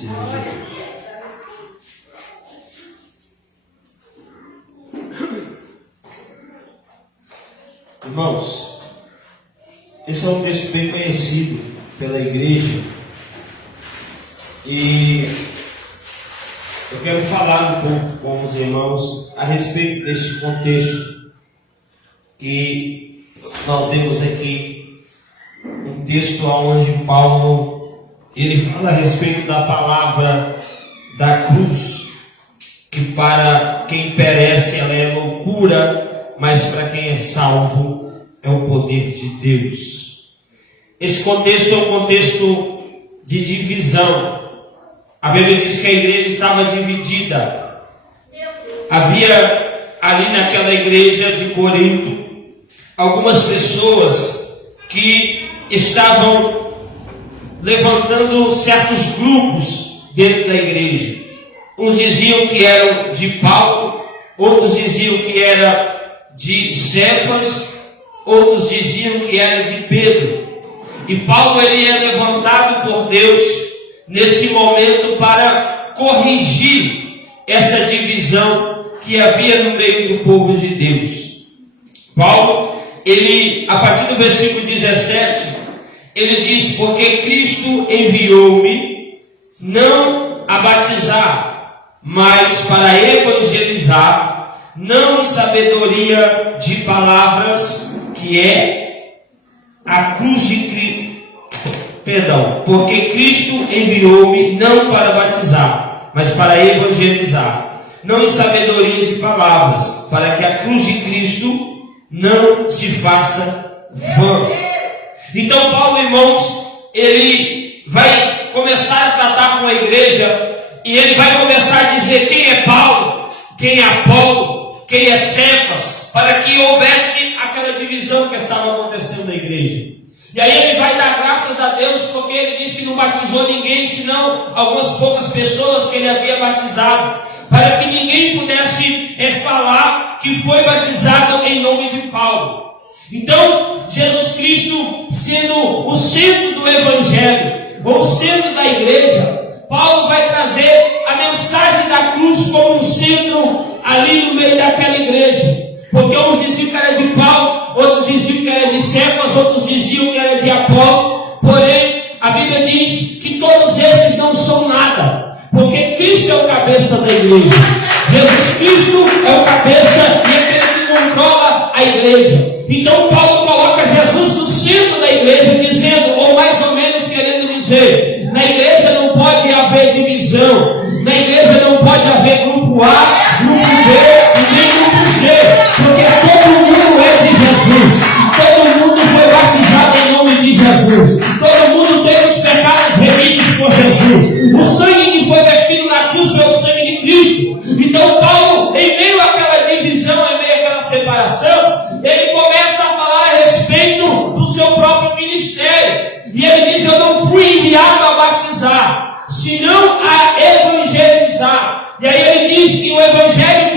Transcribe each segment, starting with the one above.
Senhor Jesus. Irmãos, esse é um texto bem conhecido pela igreja e eu quero falar um pouco com os irmãos a respeito deste contexto que nós vemos aqui, um texto onde Paulo ele fala a respeito da palavra da cruz, que para quem perece ela é loucura, mas para quem é salvo é o poder de Deus. Esse contexto é um contexto de divisão. A Bíblia diz que a igreja estava dividida. Havia ali naquela igreja de Corinto algumas pessoas que estavam levantando certos grupos dentro da igreja. Uns diziam que eram de Paulo, outros diziam que era de Cefas, outros diziam que era de Pedro. E Paulo ele é levantado por Deus nesse momento para corrigir essa divisão que havia no meio do povo de Deus. Paulo, ele, a partir do versículo 17, ele diz: porque Cristo enviou-me não a batizar, mas para evangelizar, não em sabedoria de palavras, que é a cruz de Cristo. Perdão, porque Cristo enviou-me não para batizar, mas para evangelizar, não em sabedoria de palavras, para que a cruz de Cristo não se faça vã. Então Paulo, irmãos, ele vai começar a tratar com a igreja e ele vai começar a dizer quem é Paulo, quem é Apolo, quem é Cefas, para que houvesse aquela divisão que estava acontecendo na igreja. E aí ele vai dar graças a Deus, porque ele disse que não batizou ninguém, senão algumas poucas pessoas que ele havia batizado, para que ninguém pudesse falar que foi batizado em nome de Paulo. Então, Jesus Cristo sendo o centro do Evangelho, ou o centro da igreja, Paulo vai trazer a mensagem da cruz como um centro ali no meio daquela igreja. Porque uns diziam que era de Paulo, outros diziam que era de Cefas, outros diziam que era de Apolo. Porém, a Bíblia diz que todos esses não são nada, porque Cristo é o cabeça da igreja. Jesus Cristo é o cabeça e é aquele que controla a igreja. Então Paulo coloca Jesus no centro da igreja, dizendo, ou mais ou menos querendo dizer, na igreja não pode haver divisão, na igreja não pode haver grupo A, grupo B e nem grupo C, porque todo mundo é de Jesus, todo mundo foi batizado em nome de Jesus, todo mundo tem os pecados remidos por Jesus, o sangue que foi vertido na cruz foi o sangue de Cristo. Então Paulo, em meio àquela divisão, em meio àquela separação, ele começa a falar a respeito do seu próprio ministério, e ele diz: eu não fui enviado a batizar, senão a evangelizar. E aí ele diz que o evangelho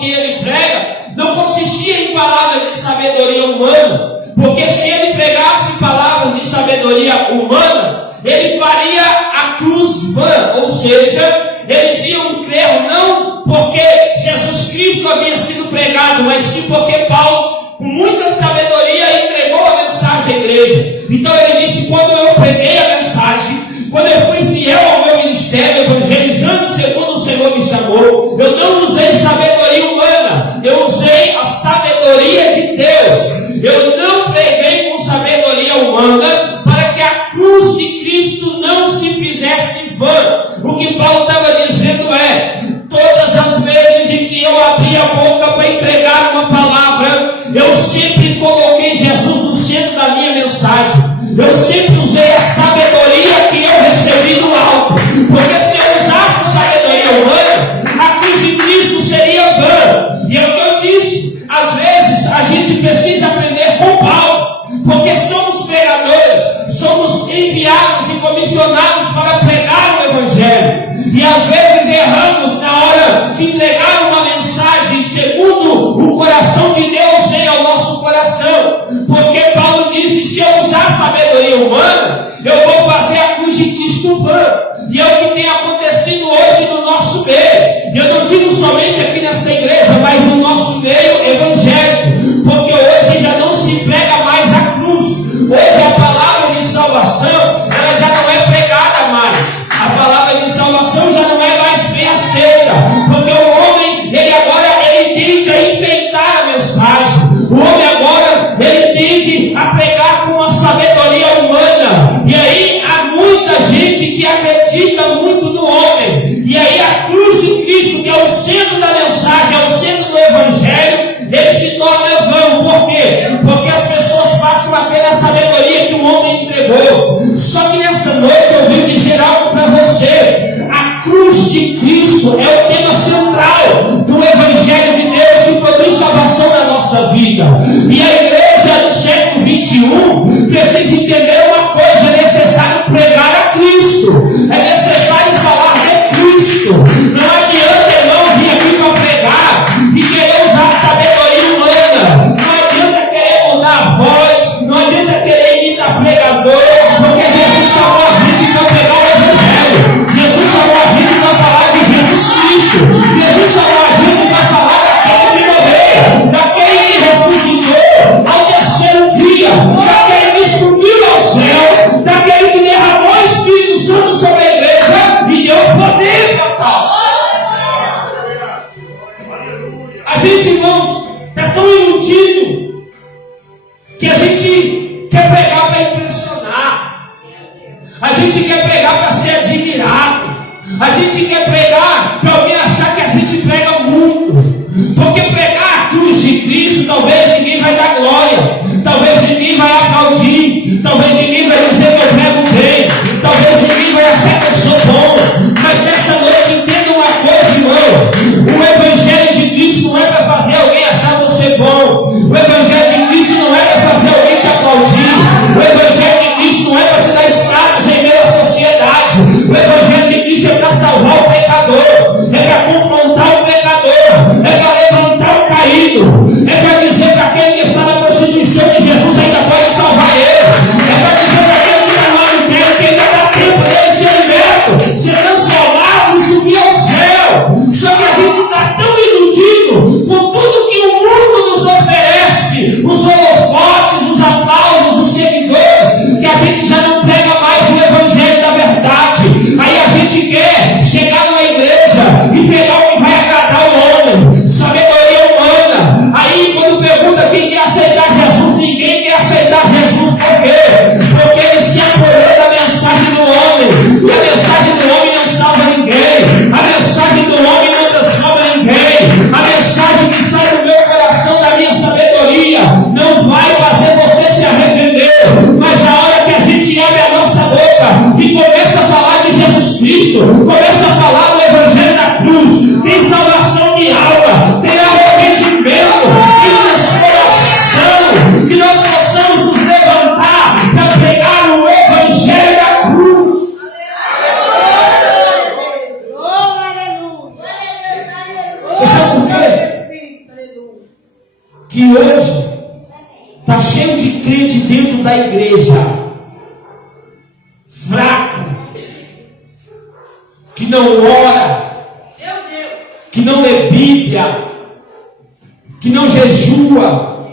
que ele prega não consistia em palavras de sabedoria humana, porque se ele pregasse palavras de sabedoria humana, ele faria a cruz vã, ou seja, eles iam crer não porque Jesus Cristo havia sido pregado, mas sim porque Paulo, com muita sabedoria, entregou a mensagem à igreja. Então ele disse: quando eu preguei a mensagem, quando eu fui fiel ao meu ministério, evangelizando segundo o Senhor me chamou, eu não usei sabedoria humana, eu usei a sabedoria de Deus. Eu não preguei com sabedoria humana para que a cruz de Cristo não se fizesse vã. O que Paulo estava dizendo é: todas as vezes em que eu abri a boca para entregar uma palavra, eu sempre coloquei Jesus no centro da minha mensagem. Eu sempre usei a sabedoria que eu recebi do alto, porque se eu usasse sabedoria humana, a cruz de Cristo seria vã. E é o que eu disse, às vezes a gente precisa aprender com Paulo, porque somos pregadores, somos enviados e comissionados para pregar o Evangelho, e às vezes erramos na hora de entregar uma mensagem segundo o coração de Deus vem ao nosso coração, porque Paulo disse: se eu usar sabedoria humana, eu vou fazer a cruz de Cristo estufando. E é o que tem acontecido hoje no nosso meio. E eu não digo somente aqui nessa igreja, mas no nosso meio evangélico. Porque hoje já não se prega mais a cruz. Hoje a palavra de salvação, ela já não é pregada mais. A palavra de salvação já não é mais bem aceita. Porque o homem, ele agora, ele tende a inventar a mensagem. O homem agora, ele tende a pregar com uma sabedoria humana. E aí há muita gente que acredita muito no homem. E aí a cruz de Cristo, que é o centro da mensagem, é o centro do evangelho, ele se torna vão. Por quê? Porque as pessoas passam apenas a sabedoria que o homem entregou. Só que nessa noite eu vim dizer algo para você. A cruz de Cristo é o tema central do evangelho de Deus que produz salvação na nossa vida. E a igreja do século 21 precisa entender uma coisa: é necessário pregar a Cristo, é necessário falar de Cristo. Não adianta irmão vir aqui para pregar e querer usar a sabedoria humana. Não adianta querer mudar a voz, não adianta querer imitar pregador, porque Jesus chamou a gente para pregar o evangelho. Jesus chamou a gente para falar de Jesus Cristo. Jesus chamou a gente para falar daquele que morreu, daquele que ressuscitou ao terceiro dia, daquele que subiu aos céus, daquele que derramou o Espírito Santo sobre a igreja e deu poder para tal. A gente, irmãos, está tão iludido que a gente quer pregar para impressionar. A gente quer pregar para ser admirado. A gente quer pregar para alguém achar que a gente prega muito. Porque pregar a cruz de Cristo, talvez ninguém vai dar glória. Talvez ninguém vai aplaudir. Talvez ninguém vai dizer que eu prego bem. Talvez ninguém vai achar que eu sou bom. Mas nessa noite entenda uma coisa, irmão. O evangelho de Cristo não é para fazer alguém achar você bom. O evangelho de Cristo não é para fazer alguém te aplaudir. O evangelho de Cristo não é para te dar status em meio à sociedade. O evangelho de Cristo é para salvar o pecador, é para confrontar o pecador, é para levantar o caído, é para dizer para aquele que está na prostituição que Jesus ainda pode salvar ele, é para dizer para aquele que está no adultério que ainda dá tempo dele ser liberto, ser transformado e subir ao céu. Só que a gente está tão iludido com tudo que o mundo nos oferece, os holofotes, os aplausos, os seguidores, que a gente já não prega mais o evangelho da verdade. Aí a gente quer chegar numa igreja e pegar o que vai agradar o homem, sabedoria humana. Aí quando pergunta quem quer aceitar Jesus, ninguém quer aceitar Jesus. Por quê? Porque ele se apoiou da mensagem do homem. E a mensagem do homem não salva ninguém. A mensagem do homem não transforma ninguém. A mensagem que sai do meu coração, da minha sabedoria, não vai fazer você se arrepender. Mas na hora que a gente abre a nossa boca e começa a falar de Jesus Cristo, começa a falar do evangelho da cruz, tem salvação de alma, tem arrependimento, tem transformação, que nós possamos nos levantar para pregar o evangelho da cruz. Você sabe por quê? Que hoje está cheio de crente dentro da igreja, fraco, que não ora, que não lê Bíblia, que não jejua.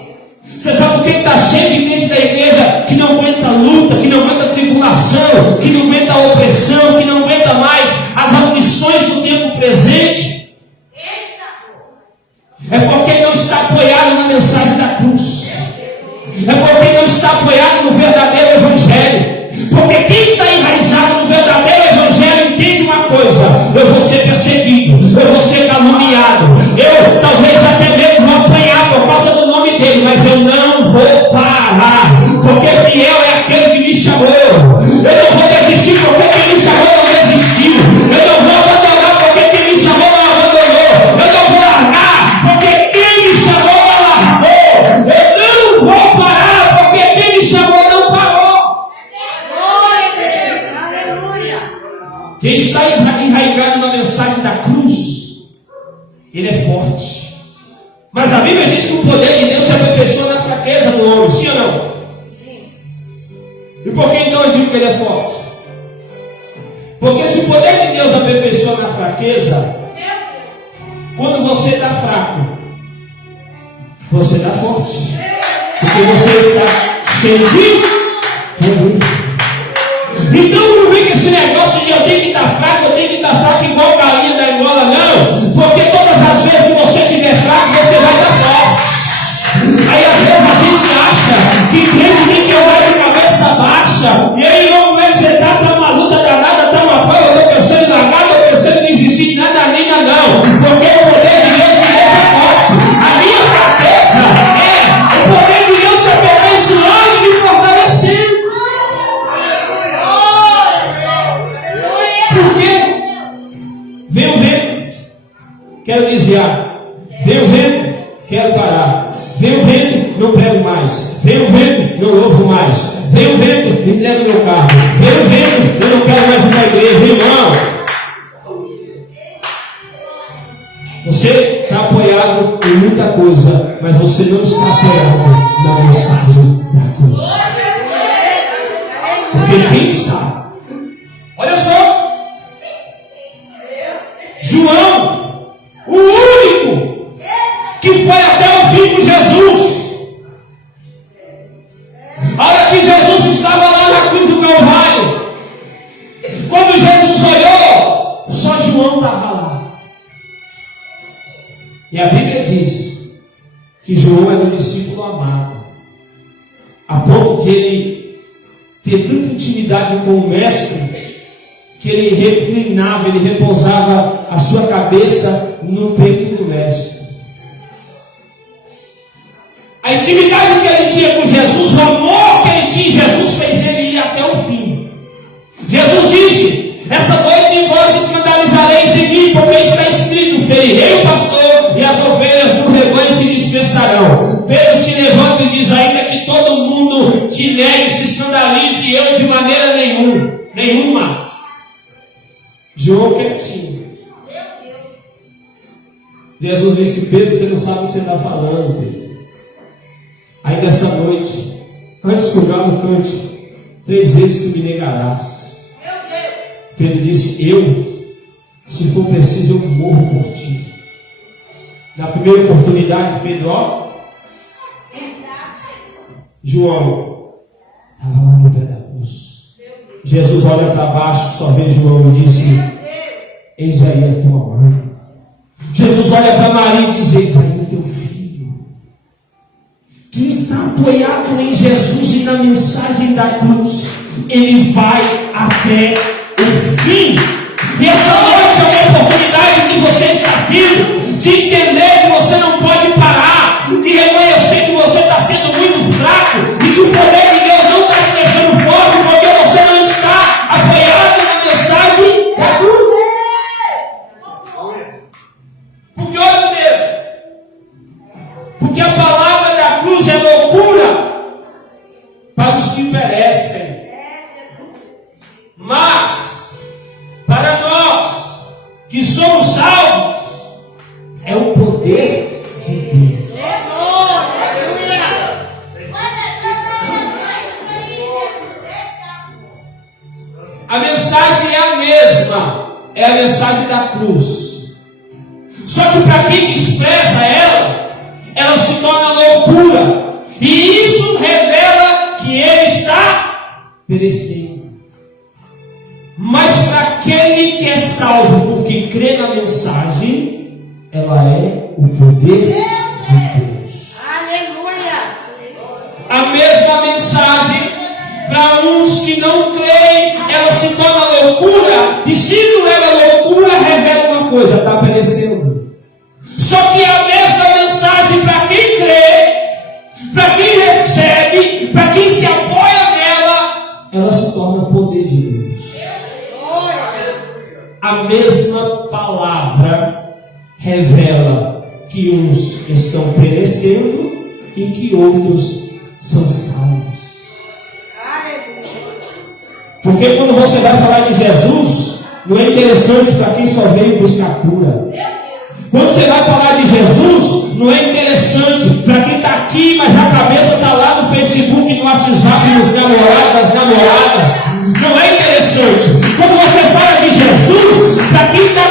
Você sabe por que está cheio de crente da igreja que não aguenta luta, que não aguenta tribulação, que não aguenta opressão, que não aguenta mais as aflições do tempo presente? É porque não está apoiado na mensagem da cruz. É porque não está apoiado no verdadeiro evangelho. Porque quem está enraizado no verdadeiro evangelho entende uma coisa: eu vou ser perseguido, eu vou ser caluniado, eu talvez até mesmo vou apanhar por causa do nome dele, mas eu não vou parar, porque fiel é aquele que me chamou. Eu não vou desistir porque quem me chamou não desistiu. Eu não vou abandonar porque quem me chamou não abandonou. Eu não vou largar porque quem me chamou não largou. Eu não vou parar porque quem me chamou não parou. Quem está enraizado na mensagem da cruz, ele é forte. Mas a Bíblia diz que o poder de Deus se aperfeiçoa na fraqueza do homem, sim ou não? Sim. E por que então eu digo que ele é forte? pessoa na fraqueza, quando você está fraco, você está forte. Porque você está cheio de poder. Então não vem com esse negócio de eu tenho que estar fraco igual galinha da Angola, não. Porque todas as vezes que você estiver fraco, você vai estar forte. Aí às vezes a gente acha que crente tem que andar de cabeça baixa. E aí logo mais você está uma luta danada, está uma prova, eu estou pensando em largar, eu estou pensando em desistir, nada, não. Porque o poder de Deus me deixa forte. A minha fraqueza é o poder de Deus se aperfeiçoando e me fortalecendo. Por quê? Vem o vento, quero desviar. Vem o vento, quero parar. Vem o vento, não prego mais. Vem o vento, não louvo mais. Vem o vento, me entrega o meu carro. Vem o vento, eu não quero mais ir para a igreja, irmão. Você está apoiado em muita coisa, mas você não está apoiado na mensagem da cruz. Porque quem está? Olha só. João, o único que foi até o fim com Jesus. A hora que Jesus estava lá na cruz do Calvário, quando Jesus olhou, só João estava lá. E a Bíblia diz que João era um discípulo amado, a ponto de ele ter tanta intimidade com o Mestre, que ele reclinava, ele repousava a sua cabeça no peito do Mestre. A intimidade que ele tinha com Jesus, o amor que ele tinha em Jesus, fez ele ir até o fim. Jesus disse: essa noite vós escandalizareis em mim, porque está escrito: ferirei o pastor e as ovelhas do rebanho se dispersarão. Pedro se levanta e diz: ainda que todo mundo te negue, se escandalize, eu de maneira nenhuma. João quietinho. Jesus disse: Pedro, você não sabe o que você está falando, Pedro. Aí nessa noite, antes que o galo cante, 3 vezes tu me negarás. Pedro disse: eu, se for preciso, eu morro por ti. Na primeira oportunidade, Pedro, João estava lá no pé da cruz. Jesus olha para baixo, só vê João e disse: eis aí a tua mãe. Jesus olha para Maria e diz: eis aí o teu filho. Quem está apoiado em Jesus e na mensagem da cruz, ele vai até o fim. E essa noite é uma oportunidade que você está tendo de entender que você não pode parar, de reconhecer que você está sendo muito fraco e que o poder de Deus não está te deixando forte, porque você não está apoiado na mensagem da cruz. Porque olha o texto. Porque a palavra da cruz é loucura para os que perecem, mas para nós que somos salvos é o poder de Deus. A mensagem é a mesma, é a mensagem da cruz. Só que para quem despreza ela se torna loucura. E isso revela que ele está perecendo. Mas para aquele que é salvo, porque crê na mensagem, ela é o poder de Deus. Aleluia! A mesma mensagem, para uns que não creem, ela se torna loucura. E se não é loucura, revela uma coisa: está perecendo. Só que a mesma mensagem para quem crê, para quem recebe, para quem se apoia nela, ela se torna poder de Deus. A mesma palavra revela que uns estão perecendo e que outros são salvos. Porque quando você vai falar de Jesus, não é interessante para quem só veio buscar cura. Quando você vai falar de Jesus, não é interessante para quem está aqui, mas a cabeça está lá no Facebook, no WhatsApp, nos namorados, das namoradas. Não é interessante. Quando você fala de Jesus, para quem está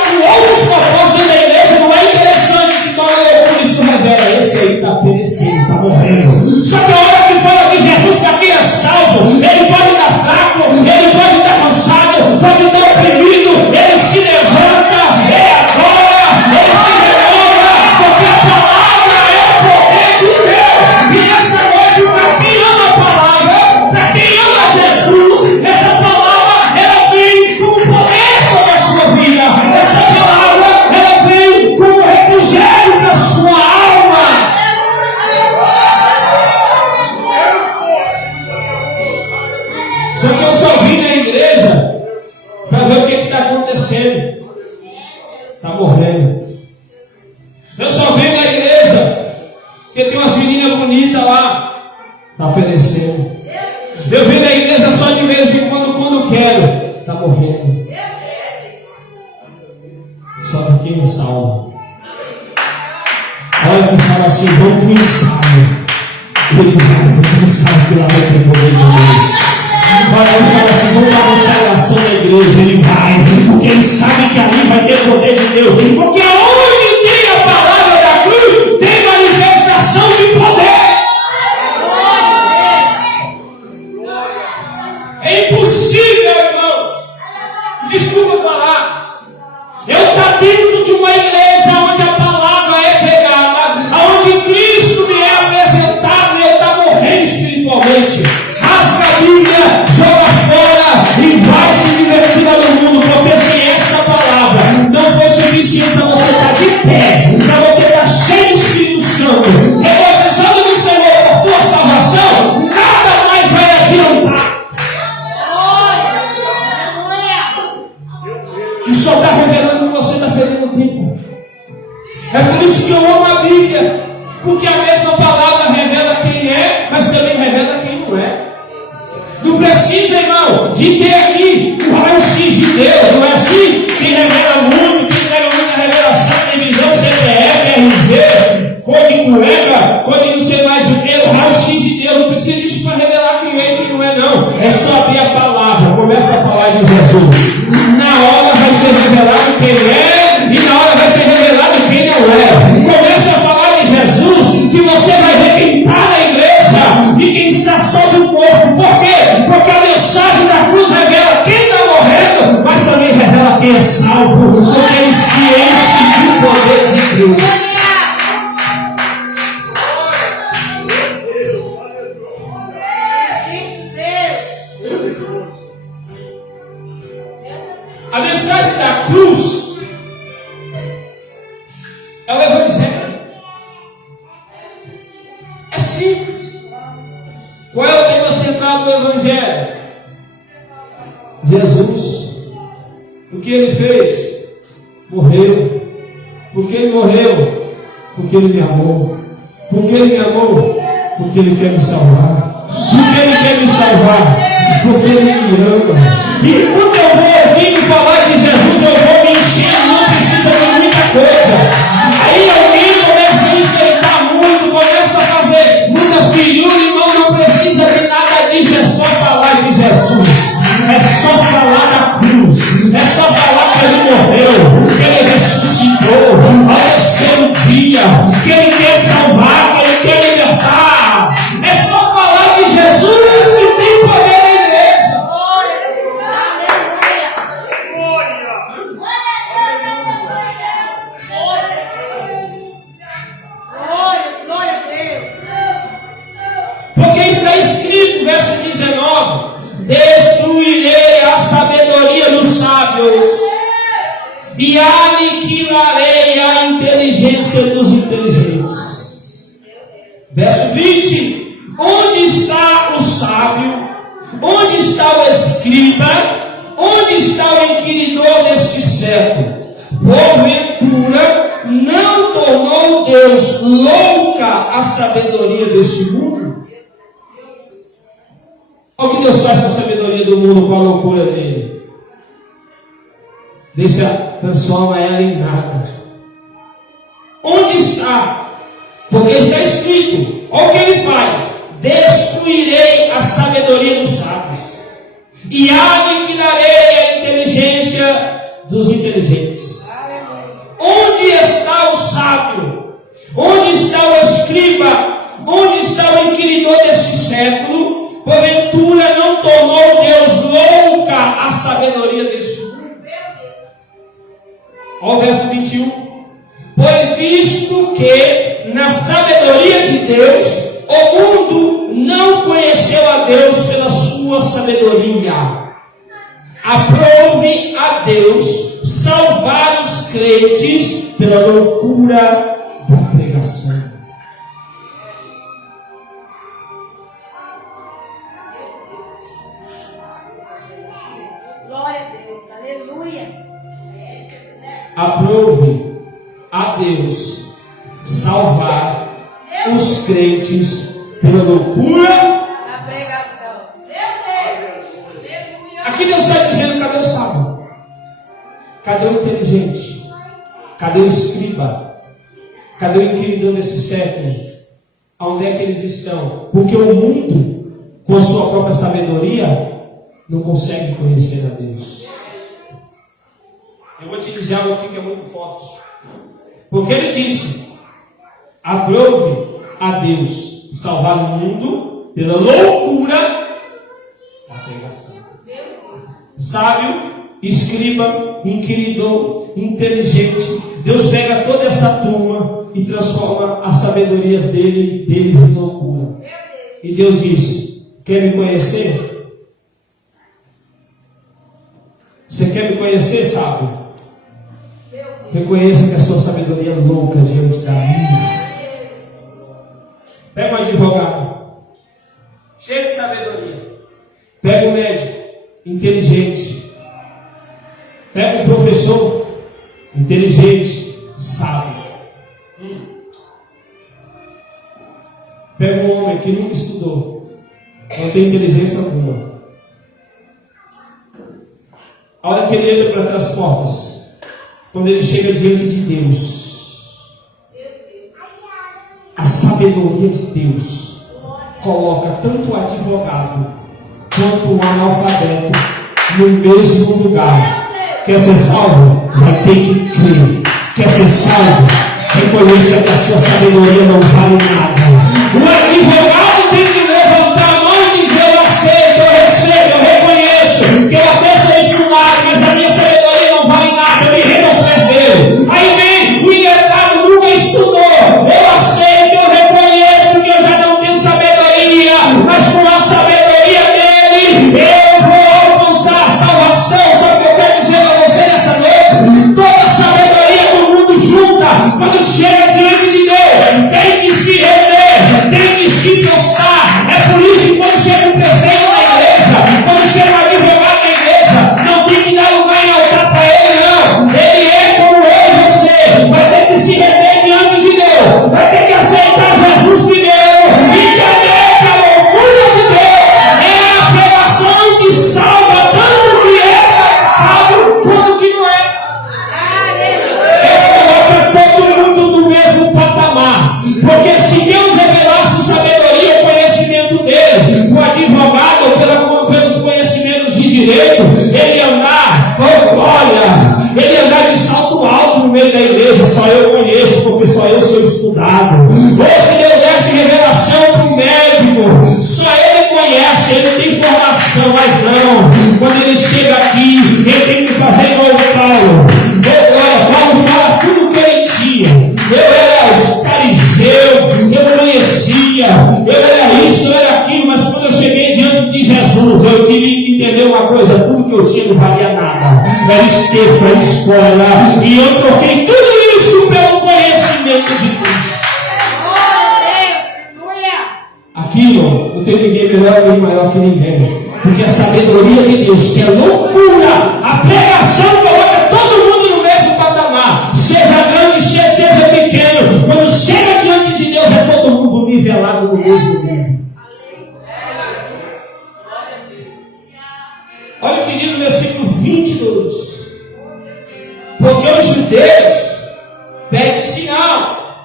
pode dar oprimido, ele se levanta, ele adora, ele se renova, porque a palavra é o poder de Deus. E nessa noite, para quem ama a palavra, para quem ama Jesus, essa palavra ela vem como poder sobre a sua vida. Essa palavra ela vem como refrigério para a sua alma. Só que eu só vim na igreja para ver o que está acontecendo. Está morrendo. Eu só venho na igreja porque tem umas meninas bonitas lá. Está perecendo. Eu venho na igreja só de vez em quando quero. Está morrendo. Só que quem não salva. Olha que fala assim, vamos para o ensaio. Ele vai para o ensaio que lá vai ter poder de Deus. Olha, ele fala assim, vamos para a restauração da igreja. Ele vai, porque ele sabe que ali vai ter poder de Deus. Porque onde tem a palavra da cruz, tem manifestação de poder. É impossível, irmãos, desculpa falar, eu estou dentro de uma igreja onde a palavra é pregada, onde Cristo me é apresentado e eu estou morrendo espiritualmente. Rasga a Bíblia, joga fora e vai se divertir no mundo, porque se essa palavra não for suficiente para você estar de pé, para você estar cheio de Espírito Santo, regozijando no Senhor por tua salvação, nada mais vai adiantar. E só está revelando que você está perdendo tempo. É por isso que eu amo a Bíblia, porque a mesma palavra revela quem é, mas também revela quem não é. Não precisa, irmão, de ter aqui o raio-x de Deus, não é assim? Quem revela muito, quem pega muita revelação, televisão, CPF, RG, cor de cueca, cor de não sei mais o que, o raio-x de Deus, não precisa disso para revelar quem é e quem não é, não. É só abrir a palavra, começa a falar de Jesus. Na hora vai ser revelado quem é e na hora vai ser revelado quem não é. Começa a falar de Jesus, que você vai ver quem está na igreja e quem está só de um corpo. Por quê? Porque a mensagem da cruz revela quem está morrendo, mas também revela quem é salvo, porque ele se enche do poder de Deus. A mensagem da cruz é o Evangelho. É simples. Qual é o tema central do Evangelho? Jesus. O que ele fez? Morreu. Por que ele morreu? Porque ele me amou. Por que ele me amou? Porque ele quer me salvar. Por que ele quer me salvar? Porque ele me ama. E quando eu vou ouvindo falar de Jesus, eu vou me enchendo, não precisa de muita coisa. Aí alguém começa a enfeitar muito, começa a fazer muita figura, irmão, não precisa de nada disso, é só falar de Jesus. É só falar da cruz. É só falar que ele morreu, que ele ressuscitou ao terceiro dia, que ele quer salvar, que ele quer libertar. É só falar de Jesus que tem poder. Porque está escrito, verso 19: destruirei a sabedoria dos sábios e aniquilarei a inteligência dos inteligentes. Verso 20: onde está o sábio? Onde está o escriba? Onde está o inquiridor deste século? Porventura não tornou Deus louca a sabedoria deste mundo? Olha o que Deus faz com a sabedoria do mundo, com a loucura dele. Transforma ela em nada. Onde está? Porque está escrito, olha o que ele faz: destruirei a sabedoria dos sábios e aniquilarei a inteligência dos inteligentes. Onde está o sábio? Onde está o escriba? Onde está o inquiridor deste século? Porventura não tornou Deus louca a sabedoria Olha o verso 21. Pois visto que na sabedoria de Deus, o mundo não conheceu a Deus pela sua sabedoria. Aprove a Deus salvar os crentes pela loucura da pregação. Glória a Deus, aleluia. Aprove a Deus salvar os crentes pela loucura Da pregação. Aqui Deus está dizendo: cadê o sábio? Cadê o inteligente? Cadê o escriba? Cadê o inquiridor desses séculos? Onde é que eles estão? Porque o mundo, com a sua própria sabedoria, não consegue conhecer a Deus. Eu vou te dizer algo aqui que é muito forte. Porque ele disse: aprove a Deus salvar o mundo pela loucura da pregação. Sábio, escriba, inquiridor, inteligente. Deus pega toda essa turma e transforma as sabedorias deles em loucura. E Deus diz: quer me conhecer? Você quer me conhecer, sábio? Reconheça que a sua sabedoria é louca diante da minha. Pega um advogado cheio de sabedoria. Pega um médico inteligente. Pega um professor inteligente, sábio. Pega um homem que nunca estudou, não tem inteligência alguma. A hora que ele entra para aquelas portas, quando ele chega diante de Deus, a sabedoria de Deus coloca tanto o advogado quanto o analfabeto no mesmo lugar. Quer ser salvo? Vai ter que crer. Quer ser salvo? Reconheça que a sua sabedoria não vale nada. O advogado tem que levantar a mão e dizer: eu aceito, eu recebo, eu reconheço que eu até sou estudado, mas a minha sabedoria não vale nada, eu me rendo aos pés dele. Aí vem o iletrado, nunca estudou. Eu aceito, eu reconheço que eu já não tenho sabedoria, mas com a sabedoria dele eu vou alcançar a salvação. Só que eu quero dizer a você nessa noite: toda a sabedoria do mundo junta, quando chega diante de Deus, tem que se render, tem que se postar. É por isso que quando chega o prefeito na igreja, quando chega o advogado na igreja, não tem que dar lugar em altar para ele, não. Ele é como eu e você. Vai ter que se render diante de Deus, vai ter que aceitar Jesus primeiro e entender que a loucura de Deus é a pregação que salva tanto que é salvo quanto que não é. Esse coloca todo mundo no mesmo patamar. Porque se Deus revelasse sabedoria e conhecimento dele, o advogado, pelos conhecimentos de direito, ele ia andar, ele ia andar de salto alto no meio da igreja. Só eu conheço, porque só eu sou estudado. Ou se Deus desse revelação para o médico, só ele conhece, ele tem formação, mas não. Quando ele chega aqui, ele tem que fazer igual o Paulo. Paulo fala tudo o que ele tinha. Eu era fariseu, eu conhecia, eu era isso, eu era aquilo, mas quando eu cheguei diante de Jesus, eu tive que entender uma coisa: tudo que eu tinha não valia nada. Era esterco, era escola, e eu troquei tudo isso pelo conhecimento de Deus. Aquilo não tem ninguém melhor nem maior que ninguém, porque a sabedoria de Deus, que é loucura, a pregação coloca todo mundo no mesmo patamar, seja grande, seja pequeno. Quando chega diante de Deus, é todo mundo nivelado no mesmo nível. Olha o que diz no versículo 22. Porque os judeus pedem sinal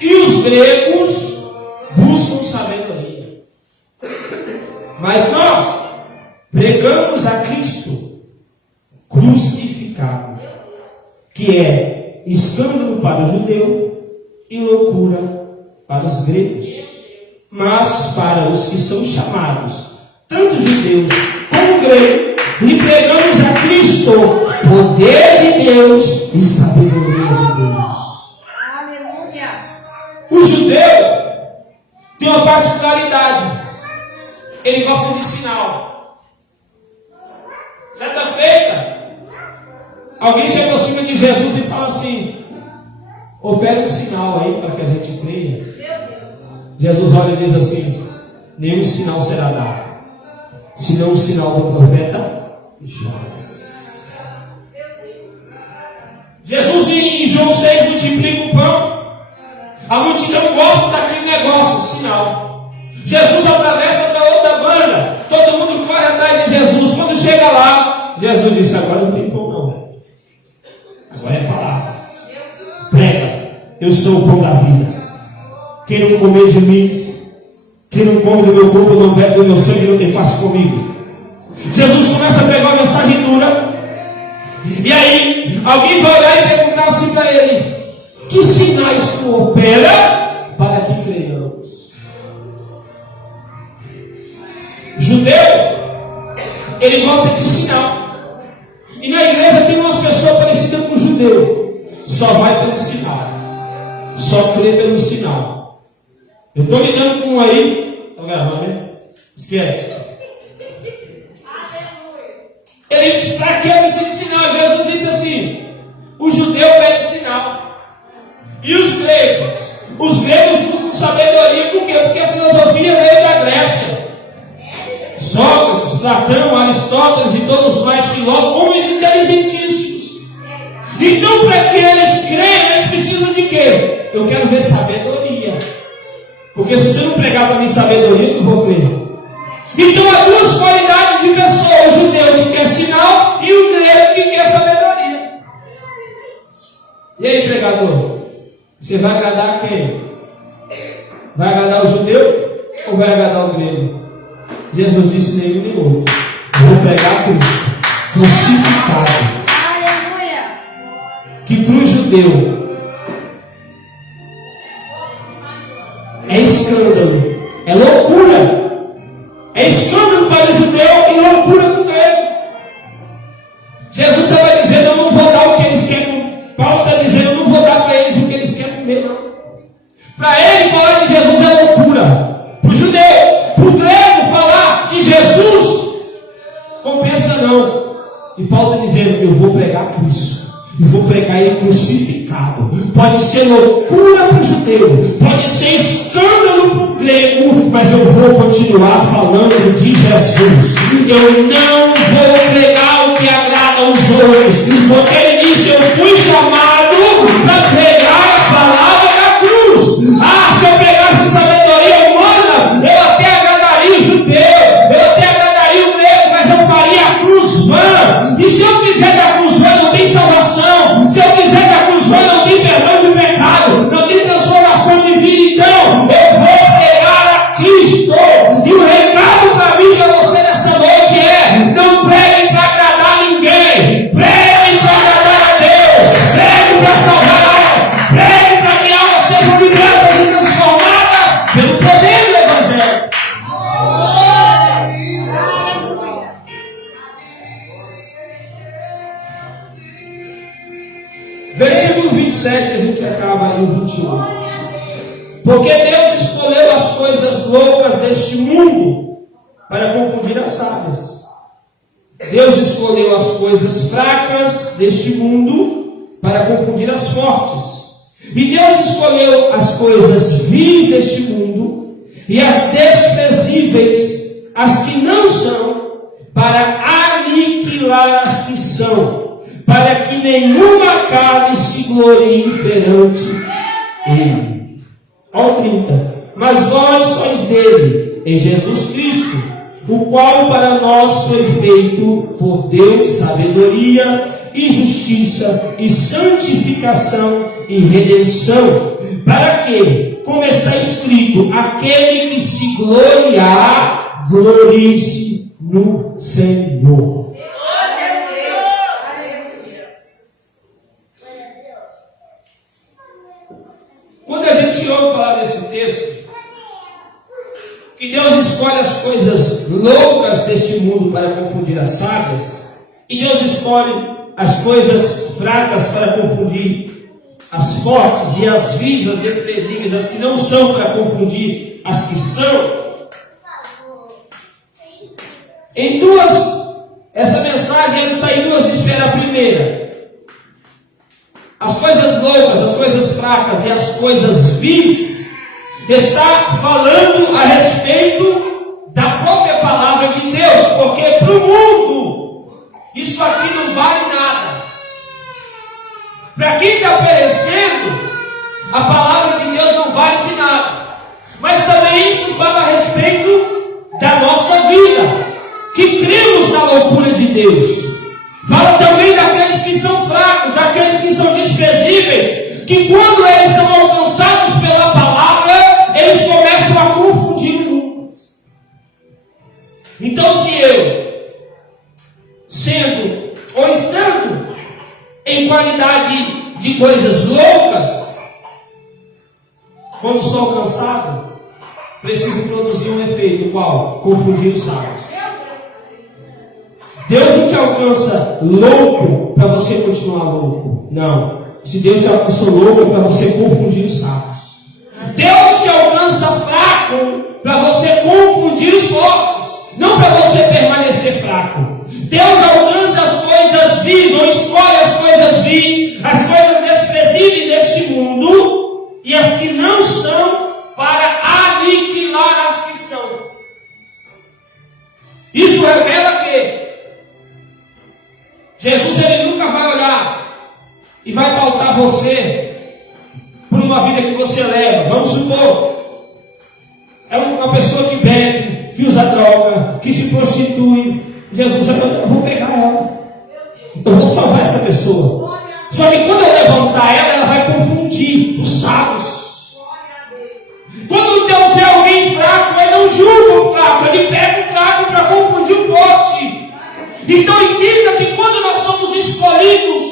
e os gregos buscam sabedoria, mas nós pregamos a Cristo crucificado, que é escândalo para o judeu e loucura para os gregos. Mas para os que são chamados, tanto judeus como gregos, lhe pregamos a Cristo, poder de Deus Deus e sabedoria de Deus. Aleluia. O judeu tem uma particularidade. Ele gosta de sinal. Certa feita, alguém se aproxima de Jesus e fala assim: opera um sinal aí para que a gente creia. Jesus olha e diz assim: nenhum sinal será dado, senão o sinal do profeta Jonas. Jesus em João 6 multiplica o pão. A multidão gosta daquele negócio, sinal. Jesus atravessa para outra banda. Todo mundo corre atrás de Jesus. Quando chega lá, Jesus disse: agora não tem pão não. Agora é palavra. Prega, eu sou o pão da vida. Quem não comer de mim, quem não come do meu corpo, não bebe do meu sangue, não tem parte comigo. Jesus começa a pegar uma mensagem dura. E aí, alguém vai olhar e perguntar assim para ele: que sinais tu opera para que creiamos? Judeu, ele gosta de sinal. E na igreja tem umas pessoas parecidas com o judeu. Só vai pelo sinal. Só crê pelo sinal. Eu estou lidando com um aí. Estou gravando, né? Esquece. Ele disse: para que eu preciso de sinal? Jesus disse assim: o judeu pede sinal. E os gregos? Os gregos buscam sabedoria. Por quê? Porque a filosofia veio da Grécia. Sócrates, Platão, Aristóteles e todos os mais filósofos, homens inteligentíssimos. Então, para que eles creiam, eles precisam de quê? Eu quero ver sabedoria. Porque se você não pregar para mim sabedoria, eu não vou crer. Então há duas qualidades de pessoa: o judeu que quer sinal e o grego que quer sabedoria. E aí, pregador? Você vai agradar quem? Vai agradar o judeu ou vai agradar o grego? Jesus disse: nenhum nem outro. Eu vou pregar Cristo crucificado. Aleluia. Que para o judeu é escândalo, é loucura. É escândalo para o judeu e loucura para o grego. Jesus estava dizendo: eu não vou dar o que eles querem. Paulo está dizendo: eu não vou dar para eles o que eles querem comer, não. Para ele, falar de Jesus é loucura. Para o judeu, para o grego, falar de Jesus compensa não. E Paulo está dizendo: eu vou pregar Cristo. Eu vou pregar ele crucificado. Pode ser loucura para o judeu, pode ser escândalo para o grego, mas eu vou continuar falando de Jesus. Eu não vou pregar o que agrada aos outros, porque ele disse: eu fui chamado para pregar a palavra da cruz. Ah, se eu pregasse sabedoria humana, eu até agradaria o judeu, eu até agradaria o grego, mas eu faria a cruz vã. E se eu fizer da cruz vã, não tem salvação. Se eu fizer da cruz vã, não tem perdão de pecado, não tem transformação de vida. Então eu vou pregar a Cristo. E o recado para mim e para você nessa noite é: não preguem para agradar ninguém, preguem para agradar a Deus, preguem para salvar almas, preguem para que almas sejam libertas e transformadas pelo poder do Evangelho. Versículo 27, a gente acaba aí o 21. Porque Deus escolheu as coisas loucas deste mundo para confundir as sábias. Deus escolheu as coisas fracas deste mundo para confundir as fortes. E Deus escolheu as coisas vis deste mundo e as desprezíveis, as que não são, para aniquilar as que são, para que nenhuma carne se glorie perante Ele. Olha o 30. Mas vós sois dele, em Jesus Cristo, o qual para nós foi feito por Deus sabedoria e justiça e santificação e redenção, para que, como está escrito, aquele que se gloriar, glorie-se no Senhor. Quando a gente ouve falar desse texto, que Deus escolhe as coisas loucas deste mundo para confundir as sábias, e Deus escolhe as coisas fracas para confundir as fortes, e as vis, as desprezíveis, as que não são, para confundir as que são. Essa mensagem ela está em duas esferas. A primeira, as coisas loucas, as coisas fracas e as coisas vis, está falando a respeito da própria palavra de Deus, porque para o mundo isso aqui não vale nada. Para quem está perecendo, a palavra de Deus não vale de nada. Mas também isso fala a respeito da nossa vida, que cremos na loucura de Deus. Fala também daqueles que são fracos, daqueles que são desprezíveis, que quando eles são alcançados pela palavra, eles começam a confundir o mundo. Então, se eu, sendo ou estando em qualidade de coisas loucas, quando sou alcançado, preciso produzir um efeito, qual? Confundir os sábios. Deus não te alcança louco para você continuar louco. Não. Se Deus te alcançou louco, é para você confundir os sábios. Deus te alcança fraco para você confundir os fortes, não para você permanecer fraco. Deus alcança as coisas vis, ou escolhe as coisas vis, as coisas desprezíveis deste mundo, e as que não são, para aniquilar as que são. Isso revela que Jesus ele nunca vai olhar e vai pautar você por uma vida que você leva. Vamos supor, é uma pessoa que bebe, que usa droga, que se prostitui. Jesus vai falar, eu vou pegar ela, eu vou salvar essa pessoa. Só que quando eu levantar ela, ela vai confundir os sábios. Quando Deus é alguém fraco, ele não julga o fraco, ele pega o fraco para confundir o forte. Então entenda que quando nós somos escolhidos,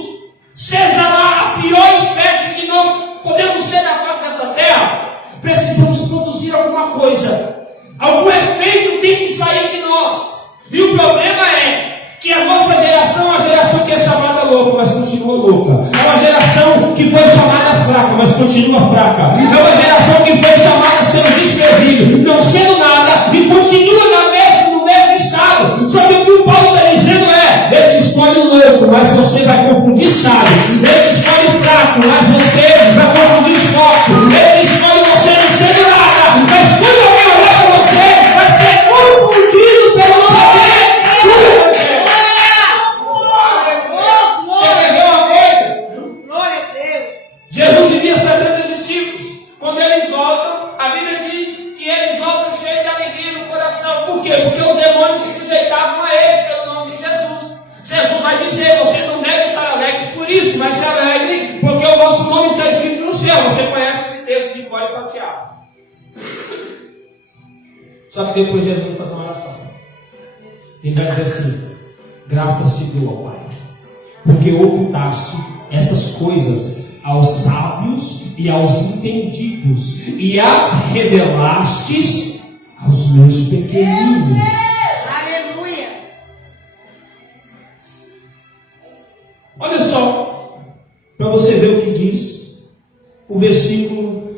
seja lá a pior espécie que nós podemos ser na face dessa terra, precisamos produzir alguma coisa. Algum efeito tem que sair de nós. E o problema é que a nossa geração é uma geração que é chamada louca, mas continua louca. É uma geração que foi chamada fraca, mas continua fraca. É uma geração que foi chamada sendo desprezível, não sendo nada, e continua no mesmo estado. Só que o que o Paulo está dizendo é, ele te escolhe louco, mas você vai confundir sábios. Ele te escolhe fraco, mas você vai confundir forte. Ele te escolhe você não sendo nada, mas quando alguém olhar para você, vai ser confundido pelo poder. Você quer ver uma coisa? Glória a Deus. Jesus vivia 70 discípulos. Quando eles voltam, a Bíblia diz que eles voltam cheios de alegria no coração. Por quê? Porque os demônios se sujeitavam a eles pelo nome de Jesus. Jesus vai dizer, vocês não devem estar alegres por isso, mas se alegrem, porque o vosso nome está escrito no céu. Você conhece esse texto de cor e salteado. Só que depois Jesus vai fazer uma oração. Ele vai dizer assim, graças te dou, ó Pai, porque ocultaste essas coisas aos sábios e aos entendidos, e as revelastes aos meus pequeninos. Aleluia. Olha só, para você ver o que diz o versículo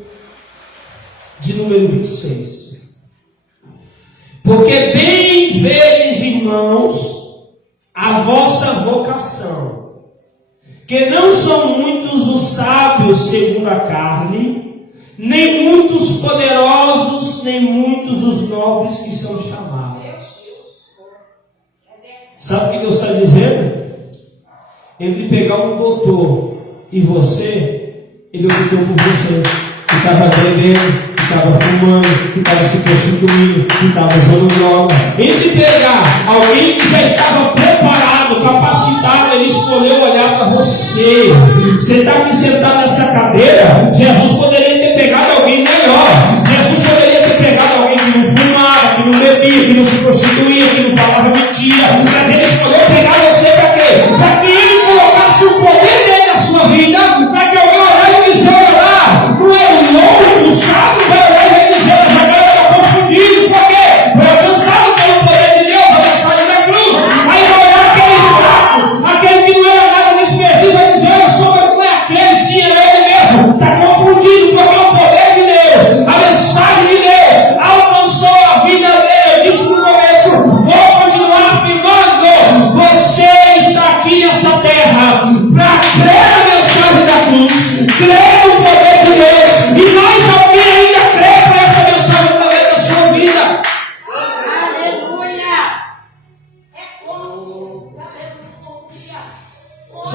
de número 26. Porque bem vedes, irmãos, a vossa vocação, que não são muitos os sábios segundo a carne, nem muitos poderosos, nem muitos os nobres que são chamados. Sabe o que Deus está dizendo? Entre pegar um doutor e você, ele optou por você, que estava bebendo, que estava fumando, que estava se prostituindo, que estava usando droga. Entre pegar alguém que já estava preparado, capacitado, ele escolheu olhar para você. Você está aqui sentado nessa cadeira, Jesus poderia ter pegado alguém melhor. Jesus poderia ter pegado alguém que não fumava, que não bebia, que não se prostituía, que não falava mentira. Mas ele escolheu pegar você para quê? Para que ele colocasse o poder dele na sua vida, para que alguém olhar e dizer, olhar, não é o louco, o sábio, vai olhar e vai dizer, mas agora está confundido, por quê? Foi alcançado pelo poder de Deus, a mensagem da cruz. Aí vai olhar aquele fraco, aquele que não era nada desprezível, vai dizer,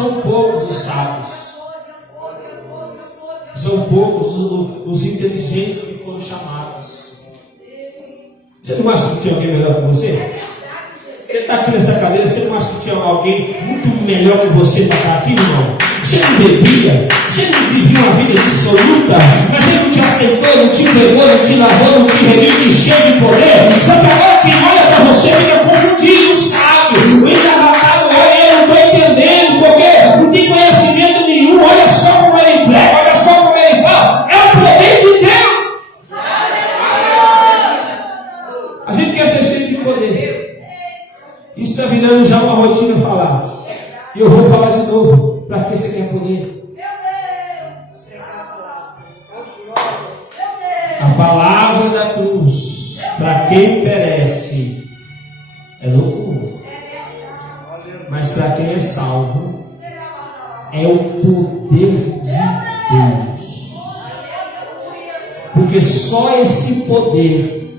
São poucos os sábios. São poucos os inteligentes que foram chamados. Você não acha que tinha alguém melhor que você? Você está aqui nessa cadeira, você não acha que tinha alguém muito melhor que você para estar aqui, irmão? Você não bebia, você não vivia uma vida dissoluta, mas ele não te aceitou, não te pegou, não te lavou, não te remiu, te encheu de poder. Só que agora quem olha para você fica confundido, sabe? O engarrafado olha, eu não estou entendendo, porque não tem conhecimento nenhum. Olha só como ele prega, olha só como ele fala. É o poder de Deus. A gente quer ser cheio de poder. Isso está virando já uma rotina falar. E eu vou falar de novo. Para que você quer poder? A palavra da cruz, para quem perece, é loucura. Mas para quem é salvo, é o poder de Deus. Porque só esse poder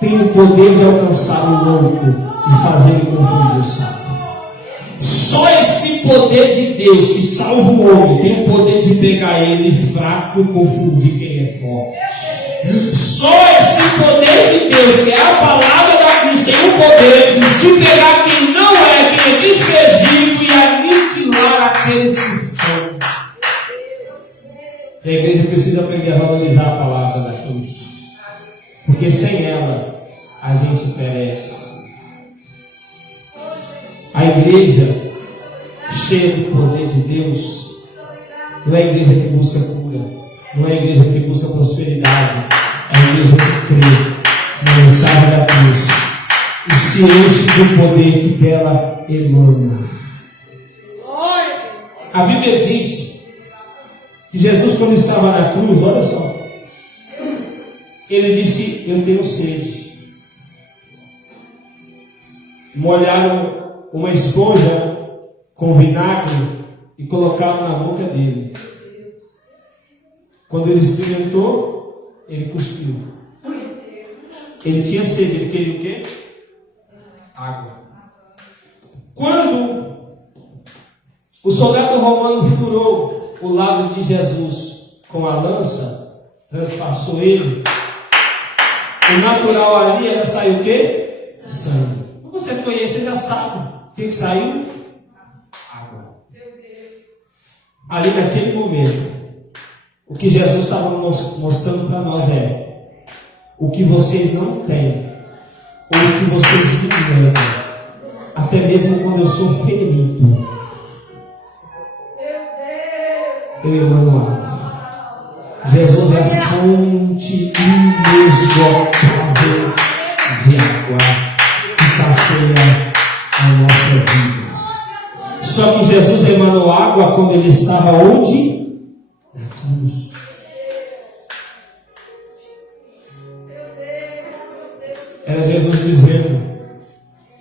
tem o poder de alcançar o louco e fazer ele confundir o sábio. Só esse poder de Deus que salva o homem tem o poder de pegar ele fraco e confundir quem é forte. Só esse poder de Deus, que é a palavra da cruz, tem o poder de pegar quem não é, quem é desprezível e aniquilar aqueles que são. E a igreja precisa aprender a valorizar a palavra da cruz, porque sem ela a gente perece. A igreja cheia do poder de Deus não é a igreja que busca cura, não é a igreja que busca prosperidade, é a igreja que crê na mensagem da cruz e se enche do poder que dela emana. A Bíblia diz que Jesus, quando estava na cruz, olha só, ele disse: eu tenho sede. Molharam uma esponja com vinagre e colocaram na boca dele. Quando ele experimentou, ele cuspiu. Ele tinha sede, ele queria o quê? Água. Quando o soldado romano furou o lado de Jesus com a lança, transpassou ele, o natural ali era sair o quê? Sangue. Você conhece, você já sabe. O que saiu? Água. Ali naquele momento, o que Jesus estava mostrando para nós é: o que vocês não têm, ou o que vocês me negam, até mesmo quando eu sou ferido, eu emano água. Jesus é a fonte inesgotável de água que sacia a nossa vida. Só que Jesus emanou água quando ele estava onde? Na cruz. Era Jesus dizendo: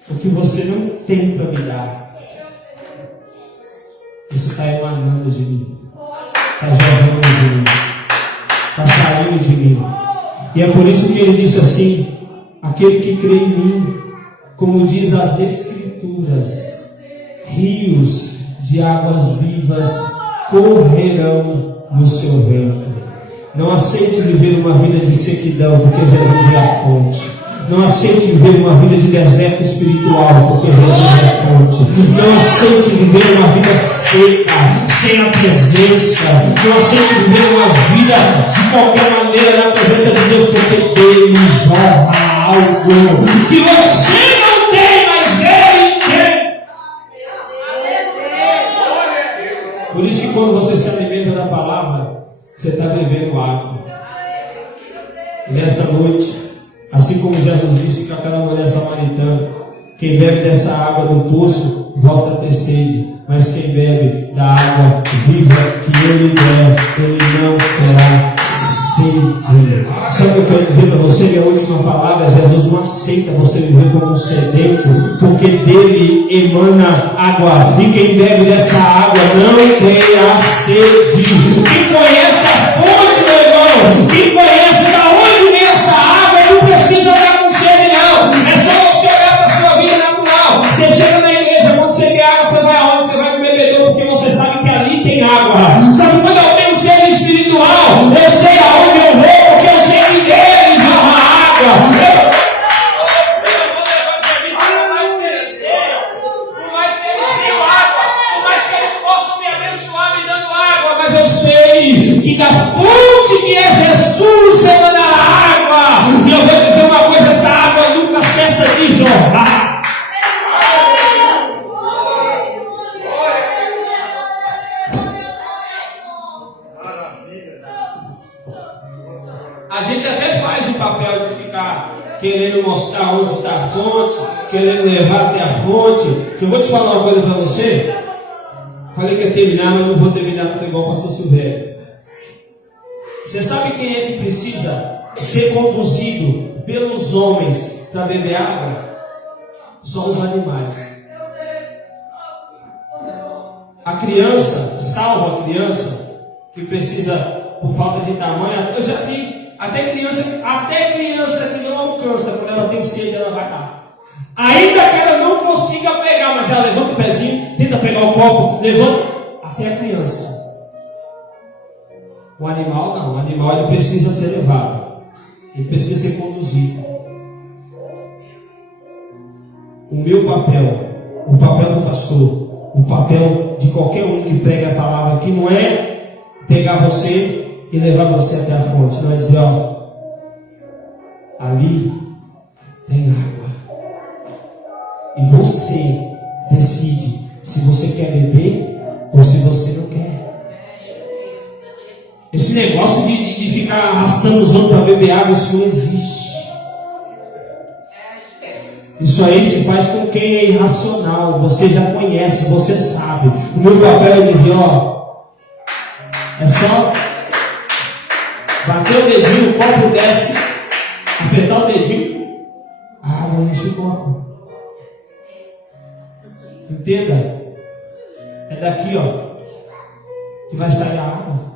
o que você não tem para me dar, isso está emanando de mim, está jorrando de mim, está saindo de mim. E é por isso que ele disse assim: aquele que crê em mim, como diz as Escrituras, rios de águas vivas correrão no seu ventre. Não aceite viver uma vida de sequidão, porque Jesus é a fonte. Não aceite viver uma vida de deserto espiritual, porque Jesus é a fonte. Não aceite viver uma vida seca, sem a presença. Não aceite viver uma vida de qualquer maneira na presença de Deus, porque dele jorra algo que você não tem, mas ele tem. Por isso que quando você se alimenta da palavra, você está bebendo água. E nessa noite, assim como Jesus disse para aquela mulher samaritana, quem bebe dessa água do poço volta a ter sede, mas quem bebe da água viva que ele der, ele não terá sede. Sabe o que eu quero dizer para você? Minha última palavra: Jesus não aceita você viver como um sedento, porque dele emana água, e quem bebe dessa água não terá sede. Quem conhece a fonte, meu irmão, quem conhece da onde vem essa água, não precisa estar com sede, não. É só você olhar para a sua vida natural. Você chega na igreja, quando você quer água, você vai aonde? Você vai no bebedouro, mas eu sei que da fonte que é Jesus emana água. E eu vou dizer uma coisa, essa água nunca cessa de jorrar. A gente até faz o papel de ficar querendo mostrar onde está a fonte, querendo levar até a fonte. Que eu vou te falar uma coisa para você. Falei que ia terminar, mas não vou terminar igual o pastor Silvério. Você sabe quem é que precisa ser conduzido pelos homens para beber água? Só os animais. A criança, salva a criança que precisa, por falta de tamanho. Eu já vi até criança que não alcança, quando ela tem sede, ela vai lá. Ainda que ela não consiga pegar, mas ela levanta o pezinho, tenta pegar o copo, levanta, até a criança. O animal não, o animal ele precisa ser levado, ele precisa ser conduzido. O meu papel, o papel do pastor, o papel de qualquer um que prega a palavra aqui não é pegar você e levar você até a fonte, não é dizer, ó, ali tem água. E você decide se você quer beber ou se você não quer. Esse negócio de ficar arrastando os outros para beber água, isso não existe. Isso aí se faz com quem é irracional. Você já conhece, você sabe. O meu papel é dizer, ó, é só bater o dedinho, o copo desce, apertar o dedinho, água enche o copo. Entenda? É daqui, ó, que vai sair a água.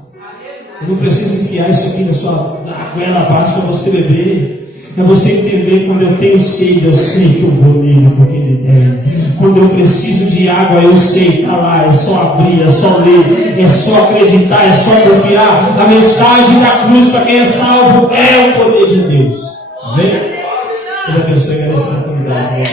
Eu não preciso enfiar isso aqui na sua goela abaixo para você beber. É você entender, quando eu tenho sede, eu sei que eu vou nele porque ele tem. Quando eu preciso de água, eu sei, tá lá, é só abrir, é só ler, é só acreditar, é só confiar. A mensagem da cruz para quem é salvo é o poder de Deus. Amém? Deus abençoe a igreja da comunidade.